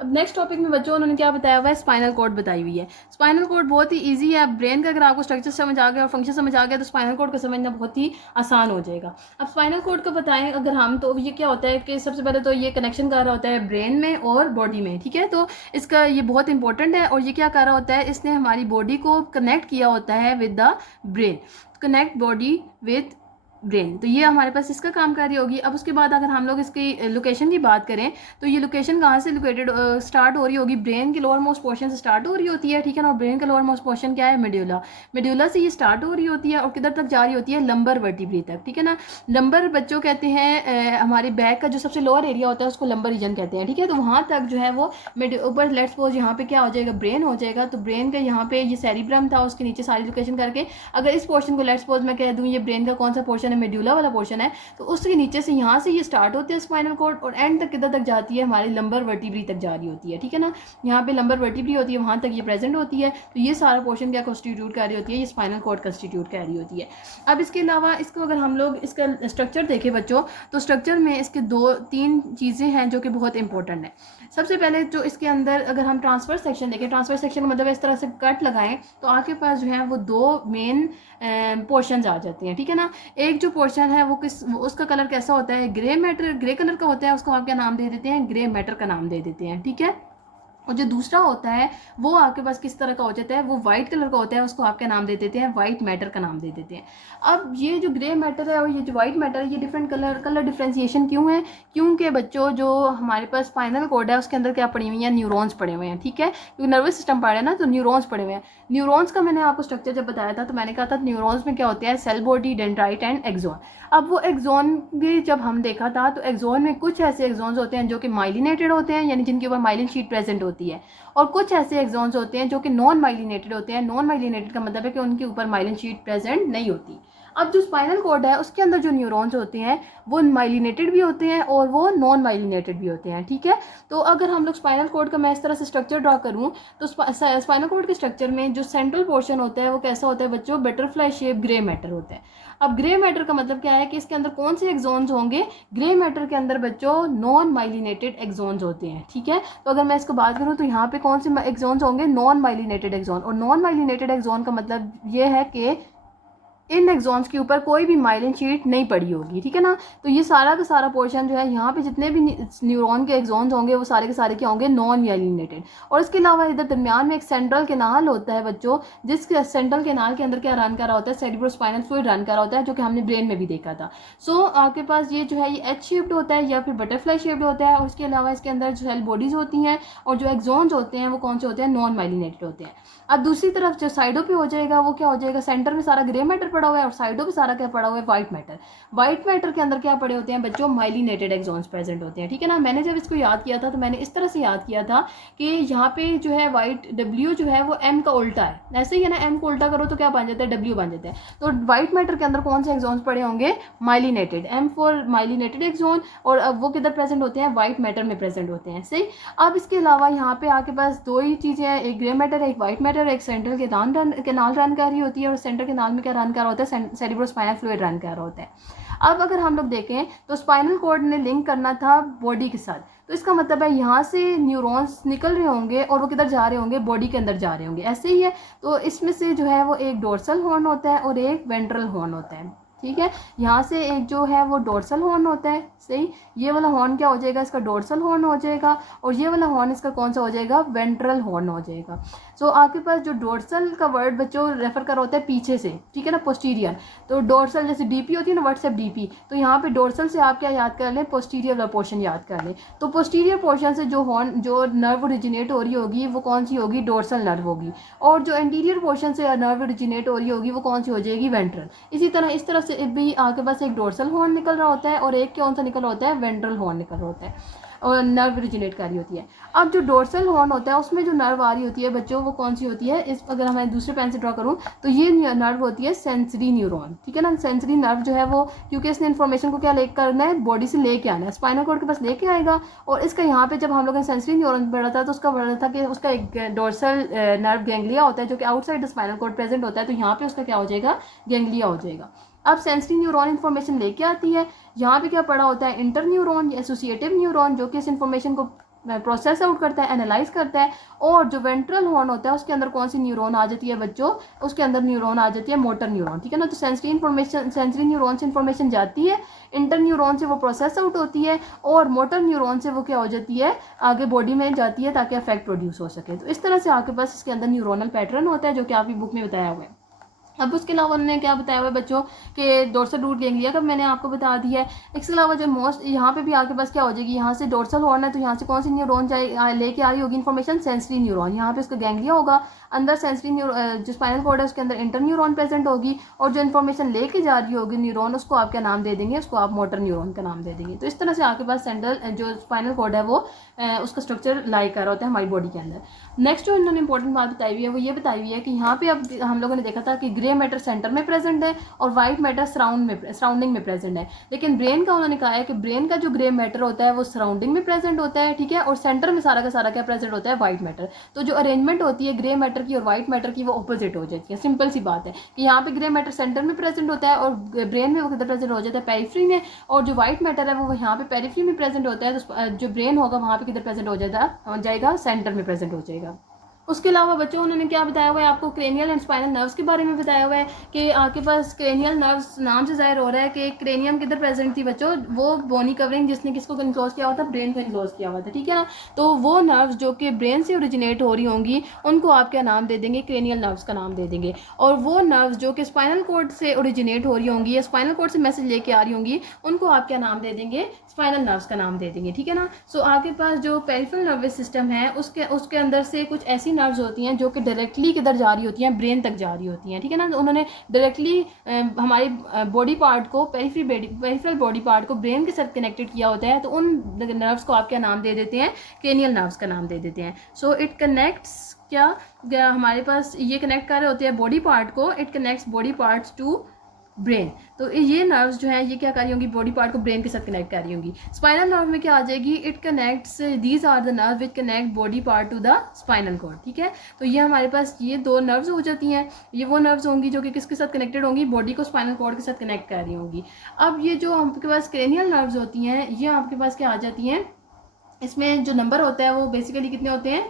अब next topic में बच्चों उन्होंने क्या बताया हुआ है, स्पाइनल कॉर्ड बताई हुई है। स्पाइनल कॉर्ड बहुत ही इजी है। ब्रेन का अगर आपको स्ट्रक्चर समझ आ गया और फंक्शन समझ आ गया तो स्पाइनल कॉर्ड को समझना बहुत ही आसान हो जाएगा। अब स्पाइनल कॉर्ड को बताएं अगर हम, तो ये क्या होता है कि सबसे पहले तो ये कनेक्शन कर रहा होता है ब्रेन में और बॉडी में, ठीक है। तो इसका ये बहुत इंपॉर्टेंट है और ये क्या कर रहा होता है, इसने हमारी बॉडी को कनेक्ट किया होता है with the brain, connect body with brain. तो ये हमारे पास इसका काम कर रही होगी। अब उसके बाद अगर हम लोग इसकी लोकेशन की बात करें तो ये लोकेशन कहाँ से लोकेटेड स्टार्ट हो रही होगी, ब्रेन के लोअर मोस्ट पोर्शन से स्टार्ट हो रही होती है, ठीक है ना। और ब्रेन का लोअर मोस्ट पोर्शन क्या है, मेड्यूला। मेड्यूला से ये स्टार्ट हो रही होती है और किधर तक जा रही होती है, लंबर वर्टिब्रे तक, ठीक है ना। लंबर बच्चों कहते हैं हमारे बैक का जो सबसे लोअर एरिया होता है उसको लंबर रीजन कहते हैं, ठीक है। तो वहाँ तक जो है वो ऊपर लेट्स सपोज यहाँ पे क्या हो जाएगा, ब्रेन हो जाएगा। तो ब्रेन का यहाँ पे ये सेरिब्रम था, उसके नीचे सारी लोकेशन करके अगर इस पोर्शन को लेट्स सपोज मैं कह दूँ ये ब्रेन का कौन सा पोर्शन है, मेड्यूला वाला पोर्शन है, तो उसके नीचे से यहाँ से ये स्टार्ट होती है स्पाइनल कॉर्ड और एंड तक किधर तक जाती है, हमारी लंबर वर्टिब्री तक जा रही होती है, ठीक है ना। यहाँ पे लंबर वर्टिब्री होती है, वहाँ तक ये प्रेजेंट होती है। तो ये सारा पोर्शन क्या कॉन्स्टिट्यूट कर रही होती है, ये स्पाइनल कॉर्ड कॉन्स्टिट्यूट कर रही होती है। अब इसके अलावा इसको अगर हम लोग इसका स्ट्रक्चर देखें बच्चों, तो स्ट्रक्चर में इसके 2-3 चीज़ें हैं जो कि बहुत इंपॉर्टेंट है। सबसे पहले जो इसके अंदर अगर हम ट्रांसफर सेक्शन देखें, ट्रांसफर सेक्शन का मतलब इस तरह से कट लगाएं तो आपके पास जो है वो 2 मेन पोर्शंस आ जाती हैं, ठीक है ना। एक जो पोर्शन है वो उसका कलर कैसा होता है, ग्रे मैटर, ग्रे कलर का होता है, उसको आप क्या नाम दे देते हैं, ग्रे मैटर का नाम दे देते हैं, ठीक है। और जो दूसरा होता है वो आपके पास किस तरह का हो जाता है, वो वाइट कलर का होता है, उसको आप क्या नाम दे देते हैं, वाइट मैटर का नाम दे देते हैं। अब ये जो ग्रे मैटर है और ये जो वाइट मैटर है, ये डिफरेंट कलर डिफ्रेंसिएशन क्यों है, क्योंकि बच्चों जो हमारे पास स्पाइनल कॉर्ड है उसके अंदर क्या पड़ी हुई है, न्यूरॉन्स पड़े हुए हैं, ठीक है। क्योंकि नर्वस सिस्टम पढ़े ना, तो न्यूरॉन्स पड़े हुए हैं। न्यूरॉन्स का मैंने आपको स्ट्रक्चर जब बताया था तो मैंने कहा था न्यूरॉन्स में क्या होता है, cell body, dendrite and axon. अब वो एक्सॉन भी जब हम देखा था तो एक्सॉन में कुछ ऐसे एक्सॉन्स होते हैं जो कि माइलिनेटेड होते हैं, यानी जिनके ऊपर माइलिन शीट प्रेजेंट होती है, और कुछ ऐसे एक्सॉन्स होते हैं जो कि नॉन माइलिनेटेड होते हैं। नॉन माइलिनेटेड का मतलब है कि उनके ऊपर माइलिन शीट प्रेजेंट नहीं होती। अब जो स्पाइनल कॉर्ड है उसके अंदर जो न्यूरॉन्स होते हैं वो माइलिनेटेड भी होते हैं और वो नॉन माइलिनेटेड भी होते हैं, ठीक है। तो अगर हम लोग स्पाइनल कॉर्ड का मैं इस तरह से स्ट्रक्चर ड्रॉ करूँ तो स्पाइनल कॉर्ड के स्ट्रक्चर में जो सेंट्रल पोर्शन होता है वो कैसा होता है बच्चों, बटरफ्लाई शेप ग्रे मैटर होता है। अब ग्रे मैटर का मतलब क्या है कि इसके अंदर कौन से एक्सॉन्स होंगे, ग्रे मैटर के अंदर बच्चों नॉन माइलिनेटेड एक्सॉन्स होते हैं, ठीक है। तो अगर मैं इसको बात करूं तो यहाँ पे कौन से एक्सॉन्स होंगे, नॉन माइलिनेटेड एक्सॉन। और नॉन माइलिनेटेड एक्सॉन का मतलब ये है कि इन एक्सॉन्स के ऊपर कोई भी माइलिन शीट नहीं पड़ी होगी, ठीक है ना। तो ये सारा का सारा पोर्शन जो है यहाँ पे जितने भी न्यूरॉन के एक्सॉन्स होंगे वो सारे के सारे क्या होंगे, नॉन माइलिनेटेड। और इसके अलावा इधर दरमियान में एक सेंट्रल केनाल होता है बच्चों, जिस सेंट्रल केनाल के अंदर क्या रन कर रहा होता है, सेरिब्रोस्पाइनल फ्लूइड रन कर रहा होता है, जो कि हमने ब्रेन में भी देखा था। सो आपके पास ये जो है ये एच शेप्ड होता है या फिर बटरफ्लाई शेप्ड होता है। और उसके अलावा इसके अंदर जो सेल बॉडीज होती हैं और जो एक्सॉन्स होते हैं वो कौन से होते हैं, नॉन माइलिनेटेड होते हैं। अब दूसरी तरफ जो साइडों पे हो जाएगा वो क्या हो जाएगा, सेंटर में सारा ग्रे मैटर पड़ा हुआ है और साइडों पे सारा क्या पड़ा हुआ है, व्हाइट मैटर। व्हाइट मैटर के अंदर क्या पड़े होते हैं बच्चों, माइलिनेटेड एक्सॉन्स प्रेजेंट होते हैं, ठीक है ना। मैंने जब इसको याद किया था तो मैंने इस तरह से याद किया था कि यहाँ पे जो है व्हाइट डब्ल्यू जो है वो एम का उल्टा है, ऐसे ही है ना, एम को उल्टा करो तो क्या बन जाता है, डब्ल्यू बन जाता है। तो व्हाइट मैटर के अंदर कौन से एक्सॉन्स पड़े होंगे, myelinated, M for myelinated axon. और अब वो किधर प्रेजेंट होते हैं, व्हाइट मैटर में प्रेजेंट होते हैं, सही। अब इसके अलावा यहाँ पे आपके पास 2 ही चीज़ें हैं, एक ग्रे मैटर है, एक व्हाइट मैटर, एक सेंट्रल केनाल रन कर रही होती है। और सेंट्रल केनाल में क्या रन कर रहा होता है, सेरिब्रोस्पाइनल फ्लूइड रन कर रहा होता है। अब अगर हम लोग देखें तो स्पाइनल कॉर्ड ने लिंक करना था बॉडी के साथ, तो इसका मतलब है यहाँ से न्यूरॉन्स निकल रहे होंगे और वो किधर जा रहे होंगे, बॉडी के अंदर जा रहे होंगे, ऐसे ही है। तो इसमें से जो है वो एक डोर्सल हॉर्न होता है और एक वेंट्रल हॉर्न होता है, ठीक है। यहाँ से एक जो है वो डोर्सल हॉर्न होता है, सही। ये वाला हॉर्न क्या हो जाएगा, इसका डोर्सल हॉर्न हो जाएगा और ये वाला हॉर्न इसका कौन सा हो जाएगा, वेंट्रल हॉर्न हो जाएगा। सो आपके पास जो डोर्सल का वर्ड बच्चों रेफर कर होता है पीछे से, ठीक है ना, पोस्टीरियर। तो डोर्सल जैसे डीपी होती है ना, व्हाट्सएप डीपी, तो यहाँ पे डोर्सल से आप क्या याद कर लें, पोस्टीरियर वाला पोर्शन याद कर लें। तो पोस्टीरियर पोर्शन से जो हॉर्न, जो नर्व ओरिजिनेट हो रही होगी वो कौन सी होगी, डोर्सल नर्व होगी। और जो एंटीरियर पोर्शन से नर्व ओरिजिनेट हो रही होगी वो कौन सी हो जाएगी, वेंट्रल। इसी तरह इस तरह से भी आपके पास एक डोर्सल हॉर्न निकल रहा होता है और एक कौन सा निकल रहा होता है, वेंट्रल हॉर्न निकल रहा होता है और नर्व ओरिजिनेट कर रही होती है। अब जो डोर्सल हॉर्न होता है उसमें जो नर्व आ रही होती है बच्चों वो कौन सी होती है, इस अगर मैं दूसरे पेन से ड्रॉ करूँ तो ये नर्व होती है सेंसरी न्यूरॉन, ठीक है ना। सेंसरी नर्व जो है वो, क्योंकि इसने इन्फॉर्मेशन को क्या लेकर करना है, बॉडी से लेके आना है, स्पाइनल कॉर्ड के पास लेके आएगा। और इसका यहाँ पे जब हम लोगों ने सेंसरी न्यूरॉन पढ़ा था तो उसका पढ़ा था कि उसका एक डोर्सल नर्व गैंग्लिया होता है जो कि outside the spinal cord present होता है। तो यहाँ पे उसका क्या हो जाएगा, गैंग्लिया हो जाएगा। अब सेंसरी न्यूरॉन इन्फॉर्मेशन लेके आती है, यहाँ पे क्या पड़ा होता है, इंटर न्यूरॉन या एसोसिएटिव न्यूरॉन, जो कि इस इन्फॉर्मेशन को प्रोसेस आउट करता है, एनालाइज करता है। और जो वेंट्रल हॉर्न होता है उसके अंदर कौन सी न्यूरॉन आ जाती है बच्चों, उसके अंदर न्यूरॉन आ जाती है मोटर न्यूरॉन, ठीक है ना। तो सेंसरी न्यूरॉन से इंफॉर्मेशन जाती है, इंटर न्यूरॉन से वो प्रोसेस आउट होती है, और मोटर न्यूरॉन से वो क्या हो जाती है, आगे बॉडी में जाती है ताकि इफेक्ट प्रोड्यूस हो सके। तो इस तरह से आपके पास इसके अंदर न्यूरोनल पैटर्न होता है जो कि आपकी बुक में बताया हुआ है। अब उसके अलावा उन्होंने क्या बताया हुआ है बच्चों कि डोर्सल रूट गैंग्लिया का मैंने आपको बता दिया है। इसके अलावा जो मोस्ट यहाँ पे भी आपके पास क्या हो जाएगी, यहाँ से डोर्सल हॉर्न है तो यहाँ से कौन सी न्यूरॉन लेके आ रही होगी इन्फॉर्मेशन, सेंसरी न्यूरॉन। यहाँ पे उसका गैंग्लिया होगा, अंदर सेंसरी जो स्पाइनल कॉर्ड है उसके अंदर इंटर न्यूरॉन प्रेजेंट होगी, और जो इन्फॉर्मेशन लेके जा रही होगी न्यूरॉन, उसको आप क्या नाम दे देंगे, उसको आप मोटर न्यूरॉन का नाम दे देंगे। तो इस तरह से आपके पास सेंट्रल जो स्पाइनल कॉर्ड है वो उसका स्ट्रक्चर लाई कर रहा होता है हमारी बॉडी के अंदर। नेक्स्ट जो इन्होंने इंपॉर्टेंट बात बताई हुई है वो ये बताई हुई है कि यहाँ पे अब हम लोगों ने देखा था कि ग्रे मैटर सेंटर में प्रेजेंट है और वाइट मैटर सराउंडिंग में प्रेजेंट है। लेकिन ब्रेन का उन्होंने कहा है कि ब्रेन का जो ग्रे मैटर होता है वो सराउंडिंग में प्रेजेंट होता है, ठीक है, और सेंटर में सारा का सारा क्या प्रेजेंट होता है, व्हाइट मैटर। तो जो अरेंजमेंट होती है ग्रे मैटर की और व्हाइट मैटर की वो ऑपोजिट हो जाती है। सिंपल सी बात है कि यहाँ पे ग्रे मैटर सेंटर में प्रेजेंट होता है और ब्रेन में वो किधर प्रेजेंट हो जाता है, पेरिफेरी में, और जो व्हाइट मैटर है वो यहाँ पे पेरिफेरी में प्रेजेंट होता है। तो जो ब्रेन होगा वहाँ पे किधर प्रेजेंट हो जाएगा, सेंटर में प्रेजेंट हो जाएगा। उसके अलावा बच्चों उन्होंने क्या बताया हुआ है आपको, क्रेनियल एंड स्पाइनल नर्व्स के बारे में बताया हुआ है कि आपके पास क्रेनियल नर्व्स नाम से जाहिर हो रहा है कि क्रेनियम किधर प्रेजेंट थी बच्चों, वो बोनी कवरिंग जिसने किसको इनक्लोज किया हुआ था, ब्रेन को इनक्लोज किया हुआ था, ठीक है ना। तो वो नर्व्स जो कि ब्रेन से ओरिजिनेट हो रही होंगी उनको आप क्या नाम दे देंगे, क्रेनियल नर्व्स का नाम दे देंगे। और वो नर्व्स जो कि स्पाइनल कॉर्ड से ओरिजिनेट हो रही होंगी या स्पाइनल कॉर्ड से मैसेज लेके आ रही होंगी उनको आप क्या नाम दे देंगे, स्पाइनल नर्व्स का नाम दे देंगे, ठीक है ना। सो आपके पास जो पेरिफेरल नर्वस सिस्टम है उसके अंदर से कुछ ऐसी नर्व्स होती हैं जो कि डायरेक्टली किधर जा रही होती हैं, ब्रेन तक जा रही होती हैं, ठीक है ना। तो उन्होंने डायरेक्टली हमारी बॉडी पार्ट को पेरिफेरल बॉडी पार्ट को ब्रेन के साथ कनेक्टेड किया होता है। तो उन नर्व्स को आप क्या नाम दे देते हैं, क्रेनियल नर्व्स का नाम दे देते हैं। सो इट कनेक्ट्स क्या हमारे पास ये कनेक्ट कर रहे होते हैं बॉडी पार्ट को, it connects body parts to brain. तो ये नर्व्स जो है ये क्या कर रही होंगी, बॉडी पार्ट को ब्रेन के साथ कनेक्ट कर रही होंगी। स्पाइनल नर्व में क्या आ जाएगी, it connects, these are the nerve which connect body part to the spinal cord, ठीक है। तो ये हमारे पास ये दो नर्व्स हो जाती हैं, ये वो नर्व्स होंगी जो कि किसके साथ कनेक्टेड होंगी, बॉडी को स्पाइनल कॉर्ड के साथ कनेक्ट कर रही होंगी। अब ये जो आपके पास क्रेनियल नर्व्स होती हैं ये आपके पास क्या आ जाती हैं, इसमें जो नंबर होता है वो बेसिकली कितने होते हैं,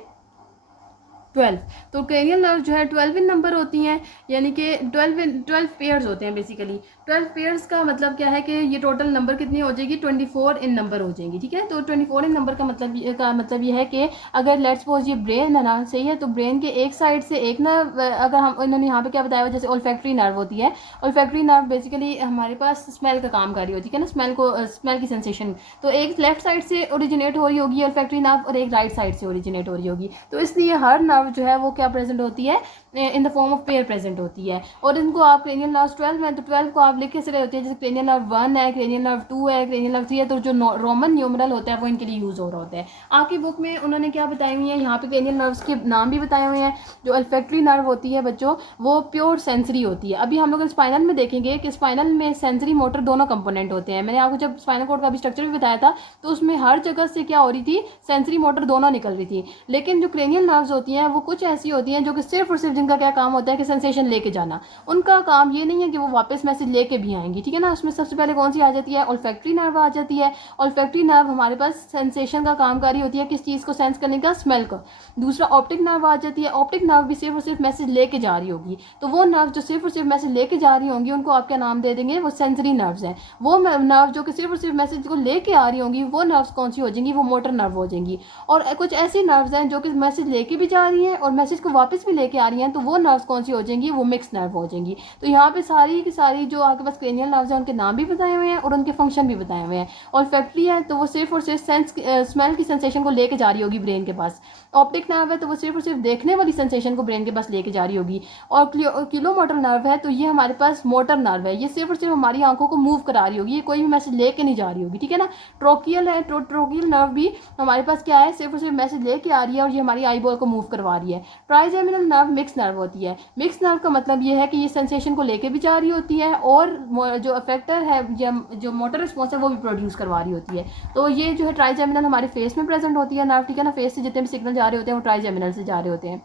12। तो क्रेनियल नर्व जो है 12 इन नंबर होती हैं, यानी कि 12 पेयर्स होते हैं बेसिकली। 12 पेयर्स का मतलब क्या है कि ये टोटल नंबर कितनी हो जाएगी, 24 इन नंबर हो जाएंगी, ठीक है। तो 24 इन नंबर का मतलब ये है कि अगर लेट्स सपोज ये ब्रेन है ना, सही है, तो ब्रेन के एक साइड से एक नर्व, अगर हम इन्होंने यहाँ पे क्या बताया हुआ, जैसे ओल्फैक्टरी नर्व होती है, ओल्फैक्टरी नर्व बेसिकली हमारे पास स्मेल का काम कर रही होती है ना, स्मेल की सेंसेशन। तो एक लेफ्ट साइड से ओरिजिनेट हो रही होगी ओल्फैक्टरी नर्व और एक राइट साइड से ओरिजिनेट हो रही होगी। तो इसलिए हर नर्व जो है वो क्या प्रेजेंट होती है, in the form of pair present होती है। और इनको आप क्रेनियल नर्व 12 में, तो 12 को आप लिख कैसे रहे होते हैं, जैसे क्रेनियल नर्व 1 है, क्रेनियल नर्व 2 है, क्रेनियल नर्व 3 है, तो जो रोमन न्यूमरल होता है वो इनके लिए यूज हो रहा होता है। आपकी बुक में उन्होंने क्या बताई हुई है, यहाँ पे क्रेनियल नर्व्स के नाम भी बताए हुए हैं। जो अल्फैक्टरी नर्व होती है बच्चों वो प्योर सेंसरी होती है। अभी हम लोग स्पाइनल में देखेंगे कि स्पाइनल में सेंसरी मोटर दोनों कंपोनेंट होते हैं। मैंने आपको जब स्पाइनल कॉर्ड का भी स्ट्रक्चर भी बताया था तो उसमें हर जगह से क्या हो रही थी, सेंसरी मोटर दोनों निकल रही थी। लेकिन जो क्रेनियल नर्व्स होती हैं वो कुछ ऐसी होती हैं जो कि सिर्फ और सिर्फ जिनका क्या काम होता है कि सेंसेशन लेके जाना, उनका काम ये नहीं है कि वो वापस मैसेज लेके भी आएंगी, ठीक है ना। उसमें सबसे पहले कौन सी आ जाती है, ओल्फैक्टरी नर्व आ जाती है। ओल्फैक्टरी नर्व हमारे पास सेंसेशन का काम कर रही होती है, किस चीज़ को सेंस करने का, स्मेल का। दूसरा ऑप्टिक नर्व आ जाती है, ऑप्टिक नर्व भी सिर्फ और सिर्फ मैसेज लेके जा रही होगी। तो वो नर्व जो सिर्फ और सिर्फ मैसेज लेके जा रही होंगी उनको आप क्या नाम दे देंगे, वो सेंसरी नर्व्स हैं। वो नर्व जो कि सिर्फ और सिर्फ मैसेज को लेके आ रही होंगी वो नर्व्स कौन सी हो जाएंगी, वो मोटर नर्व हो जाएंगी। और कुछ ऐसी नर्व्स हैं जो कि मैसेज लेके भी जा रही हैं और मैसेज को वापस भी लेके आ रही हैं, तो वो नर्व्स कौन सी हो जाएंगी, वो मिक्स नर्व हो जाएंगी। तो यहाँ पे सारी की सारी जो आपके पास क्रेनियल नर्व्स हैं उनके नाम भी बताए हुए हैं और उनके फंक्शन भी बताए हुए हैं। ओल्फैक्टरी है तो वो सिर्फ और सिर्फ स्मेल की सेंसेशन को लेके जा रही होगी ब्रेन के पास। ऑप्टिक नर्व है तो वो सिर्फ और सिर्फ देखने वाली सेंसेशन को ब्रेन के पास लेके जा रही होगी। और किलोमोटर नर्व है तो ये हमारे पास मोटर नर्व है, ये सिर्फ और सिर्फ हमारी आंखों को मूव करा रही होगी, ये कोई भी मैसेज लेके नहीं जा रही होगी, ठीक है ना। ट्रोकियल है, ट्रोकियल नर्व भी हमारे पास क्या है, सिर्फ और सिर्फ मैसेज लेके आ रही है और ये हमारी आई बॉल को मूव करवा रही है। ट्राइजेमिनल नर्व मिक्स नर्व होती है। मिक्स नर्व का मतलब ये है कि ये सेंसेशन को लेके भी जा रही होती है और जो अफेक्टर है जो मोटर रिस्पॉन्स है वो भी प्रोड्यूस करवा रही होती है। तो ये जो है ट्राइजेमिनल हमारे फेस में प्रेजेंट होती है नर्व, ठीक है ना। फेस से जितने भी सिग्नल जा रहे होते हैं वो ट्राइजेमिनल से जा रहे होते हैं।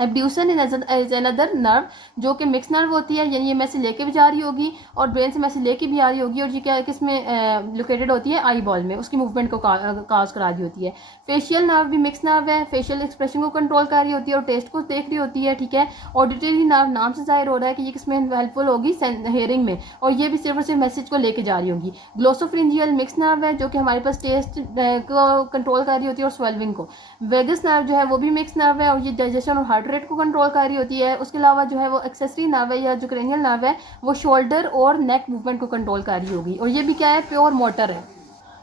एब्ड्यूसन इज अनदर नर्व जो कि मिक्स नर्व होती है, यानी ये मैसेज लेके भी जा रही होगी और ब्रेन से मैसेज लेके भी आ रही होगी, और ये क्या किस में लोकेटेड होती है, आई बॉल में, उसकी मूवमेंट को काज करा रही होती है। फेशियल नर्व भी मिक्स नर्व है, फेशियल एक्सप्रेशन को कंट्रोल कर रही होती है और टेस्ट को देख रही होती है, ठीक है। ऑडिटरी नर्व नाम से जाहिर हो रहा है कि ये किस में हेल्पफुल होगी, हेयरिंग में, और ये भी सिर्फ और सिर्फ मैसेज को लेके जा रही होगी। ग्लोसोफ्रिंजियल मिक्स नर्व है जो कि हमारे पास टेस्ट को कंट्रोल कर रही होती है और स्वेलविंग को। वेगस नर्व जो है वो भी मिक्स नर्व है और ये डाइजेशन और हार्ट रेट को कंट्रोल कर रही होती है। उसके अलावा जो है वो एक्सेसरी नर्व है या जो क्रेनियल नर्व है वो शोल्डर और नेक मूवमेंट को कंट्रोल कर रही होगी, और ये भी क्या है, प्योर मोटर है।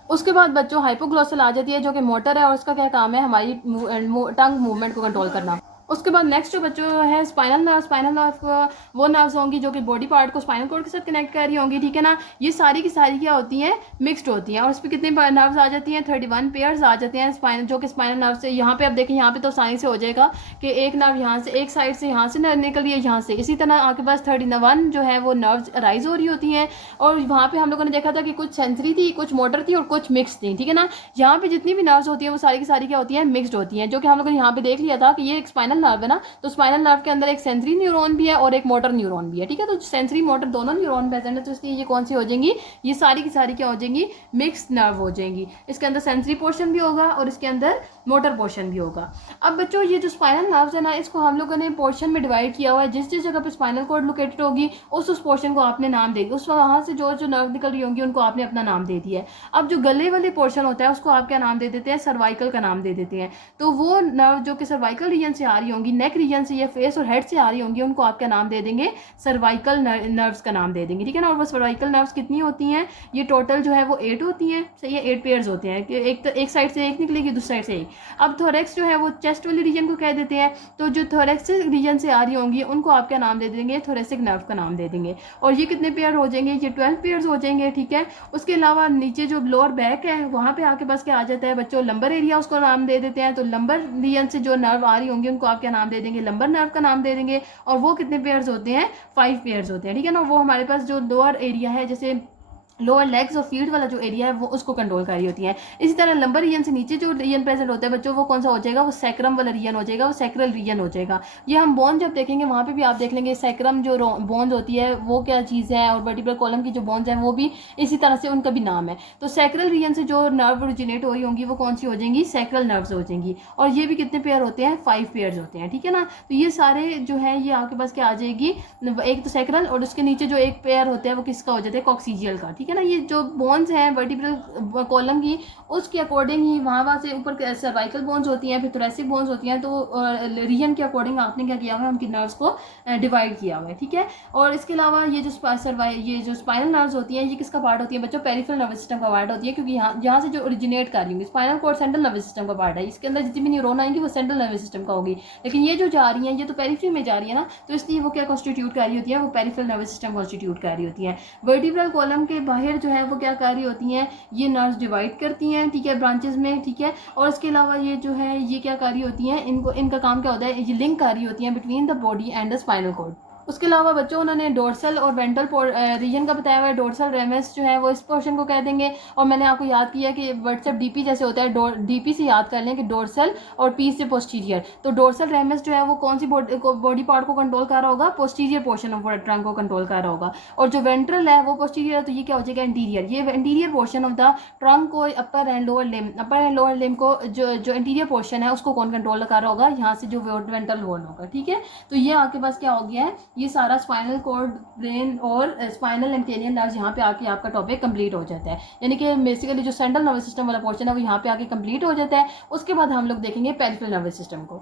उसके बाद बच्चों हाइपोग्लोसल आ जाती है जो कि मोटर है, और उसका क्या काम है, हमारी टंग मूवमेंट को कंट्रोल करना। उसके बाद नेक्स्ट जो बच्चों है स्पाइनल नर्व। स्पाइनल नर्व वो नर्व्स होंगी जो कि बॉडी पार्ट को स्पाइनल कॉर्ड के साथ कनेक्ट कर रही होंगी, ठीक है ना। ये सारी की सारी क्या होती हैं, मिक्स्ड होती हैं, और उस पर कितने नर्व्स आ जाती हैं, 31 पेयर्स आ जाते हैं स्पाइनल, जो कि स्पाइनल नर्व से यहाँ पे आप देखें, यहाँ पे तो आसानी से हो जाएगा कि एक नर्व यहाँ से, एक साइड से यहाँ से नर्व निकल रही है यहाँ से, इसी तरह आपके पास 31 जो है वो नर्व्स राइज हो रही होती हैं। और वहाँ पे हम लोगों ने देखा था कि कुछ सेंसरी थी, कुछ मोटर थी और कुछ मिक्स थी, ठीक है ना। यहाँ पे जितनी भी नर्व्स होती हैं वो सारी की सारी क्या होती हैं, मिक्सड होती हैं, जो कि हम लोगों ने यहाँ पे देख लिया था कि ये एक स्पाइनल नर्व है ना, तो स्पाइनल नर्व के अंदर एक सेंसरी न्यूरॉन भी है और एक मोटर न्यूरॉन भी है, ठीक है। तो सेंसरी मोटर दोनों न्यूरॉन प्रेजेंट है, तो इसलिए ये कौन सी हो जाएंगी, ये सारी की सारी क्या हो जाएंगी, मिक्स नर्व हो जाएंगी। इसके अंदर सेंसरी पोर्शन भी होगा और इसके अंदर मोटर पोर्शन भी होगा। अब बच्चों ये जो स्पाइनल नर्व्स है ना, इसको हम लोगों ने पोर्शन में डिवाइड किया हुआ है, जिस जिस जगह पे स्पाइनल कॉर्ड लोकेटेड होगी उस पोर्शन को आपने नाम दे दिया, उस वहाँ से जो जो नर्व निकल रही होंगी उनको आपने अपना नाम दे दिया है। अब जो गले वाले पोर्शन होता है उसको आप क्या नाम दे देते हैं, सर्वाइकल का नाम दे देते हैं। तो वो नर्व जो कि सर्वाइकल रीजन से आ रही होंगी, नेक रीजन से या फेस और हेड से आ रही होंगी, उनको आप क्या नाम दे देंगे, सर्वाइकल नर्व्स का नाम दे देंगे, ठीक है ना। और वो सर्वाइकल नर्व्स कितनी होती हैं, ये टोटल जो है वो 8 होती हैं, सही है, 8 पेयर्स होते हैं, एक साइड से एक निकलेगी, दूसरी साइड से एक। अब थोरेक्स जो है वो चेस्ट वाली रीजन को कह देते हैं, तो जो थोरेक्सिक रीजन से आ रही होंगी उनको आप क्या नाम दे देंगे, थोरेसिक नर्व का नाम दे देंगे। और ये कितने पेयर हो जाएंगे, ये 12 पेयर्स हो जाएंगे, ठीक है। उसके अलावा नीचे जो लोअर बैक है वहाँ पे आके बस क्या आ जाता है बच्चों, लंबर एरिया, उसको नाम दे देते हैं। तो लंबर रीजन से जो नर्व आ रही होंगी उनको आप क्या नाम दे देंगे, लंबर नर्व का नाम दे देंगे। और वो कितने पेयर्स होते हैं, 5 पेयर्स होते हैं, ठीक है ना। वो हमारे पास जो लोअर एरिया है, जैसे लोअर लेग्स और फीट वाला जो एरिया है वो उसको कंट्रोल कर रही होती है। इसी तरह लंबर रीजन से नीचे जो रीजन प्रेजेंट होता है बच्चों, वो कौन सा हो जाएगा, वो सैक्रम वाला रीजन हो जाएगा, वो सैक्रल रीजन हो जाएगा। ये हम बोन जब देखेंगे वहाँ पे भी आप देख लेंगे सैक्रम जो बोन्स होती है वो क्या चीज़ है, और वर्टिब्रल कॉलम की जो बोन्स हैं वो भी इसी तरह से उनका भी नाम है। तो सैक्रल रीजन से जो नर्व ओरिजिनेट हो रही होंगी वो कौन सी हो जाएंगी, सैक्रल नर्व्स हो जाएंगी। और ये भी कितने पेयर होते हैं, 5 पेयर्स होते हैं, ठीक है ना। तो ये सारे जो है ये आपके पास क्या आ जाएगी, एक तो सैक्रल, और उसके नीचे जो एक पेयर होता है वो किसका हो जाता है, कॉक्सीजियल का, ठीक है ना। ये जो बोन्स हैं वर्टिब्रल कॉलम की, उसके अकॉर्डिंग ही वहाँ से ऊपर सर्वाइकल बोन्स होती हैं, फिर थोरेसिक बोन्स होती हैं, तो रीजन के अकॉर्डिंग आपने क्या किया हुआ है, उनकी नर्व्स को डिवाइड किया हुआ है, ठीक है। और इसके अलावा ये जो स्पाइनल नर्व्स होती हैं ये किसका पार्ट होती है बच्चों, पेरिफेरल नर्वस सिस्टम का पार्ट होती है, क्योंकि यहाँ से जो ओरिजिनेट कर रही होंगी, spinal cord central nervous system का पार्ट है, इसके अंदर जितनी भी न्यूरॉन आएंगी वो सेंट्रल नर्वस सिस्टम का होगी। लेकिन ये जो जा रही हैं ये तो पेरिफेरी में जा रही है ना, तो इसलिए वो क्या कॉन्स्टिट्यूट कर रही होती है, वो पेरिफेरल नर्वस सिस्टम कॉन्स्टिट्यूट कर रही होती है। वर्टिब्रल कॉलम के बाहर जो है वो क्या कर रही होती हैं, ये नर्व्स डिवाइड करती हैं, ठीक है, ब्रांचेस में, ठीक है। और इसके अलावा ये जो है ये क्या कर रही होती हैं, इनका काम क्या होता है, ये लिंक कर रही होती हैं between the body and the spinal cord. उसके अलावा बच्चों उन्होंने डोर्सल और वेंट्रल रीजन का बताया हुआ है। डोर्सल रेमस जो है वो इस पोर्शन को कह देंगे, और मैंने आपको याद किया कि व्हाट्सएप डीपी जैसे होता है, डीपी से याद कर लें कि डोर्सल और पी से पोस्टीरियर। तो डोर्सल रेमस जो है वो कौन सी बॉडी पार्ट को कंट्रोल कर रहा होगा, पोस्टीरियर पोर्शन ऑफ ट्रंक को कंट्रोल कर रहा होगा। और जो वेंट्रल है वो पोस्टीरियर है, तो ये क्या हो जाएगा, इंटीरियर। ये interior portion of the trunk को, अपर एंड लोअर लिम्ब को, जो इंटीरियर पोर्शन है उसको कौन कंट्रोल कर रहा होगा, यहाँ से जो वेंट्रल हॉर्न होगा, ठीक है। तो ये आपके पास क्या हो गया है, ये सारा स्पाइनल कॉर्ड, ब्रेन और स्पाइनल एंड क्रेनियल नर्व्स यहाँ पे आके आपका टॉपिक कंप्लीट हो जाता है। यानी कि बेसिकली जो सेंट्रल नर्वस सिस्टम वाला पोर्शन है वो यहाँ पे आके कंप्लीट हो जाता है। उसके बाद हम लोग देखेंगे पेरिफेरल नर्वस सिस्टम को।